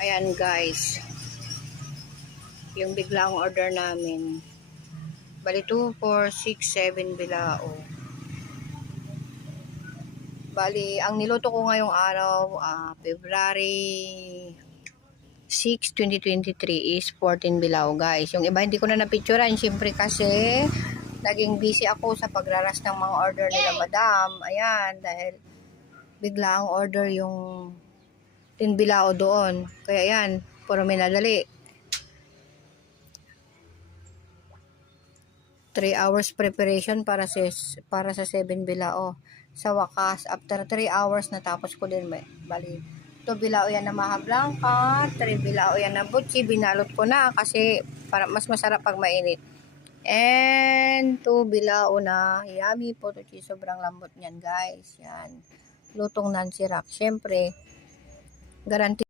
Ayan guys, yung biglang order namin. Bali 2, 4, 6, 7 bilao. Bali, ang niluto ko ngayong araw, February 6, 2023 is 14 bilao guys. Yung iba hindi ko na napicturean, syempre kasi naging busy ako sa pagraras ng mga order nila madam. Ayan, dahil bigla ang order yung 10 bilao doon. Kaya yan, puro minadali. 3 hours preparation para sa 7 bilao. Sa wakas, after 3 hours natapos ko din. Bali, 2 bilao yan na maha blanca, 3 bilao yan na butchi, binalot ko na kasi para mas masarap pag mainit. And 2 bilao na yummy potato cheese, sobrang lambot niyan guys. Yan. Lutong Nancy Rock. Syempre, guarantee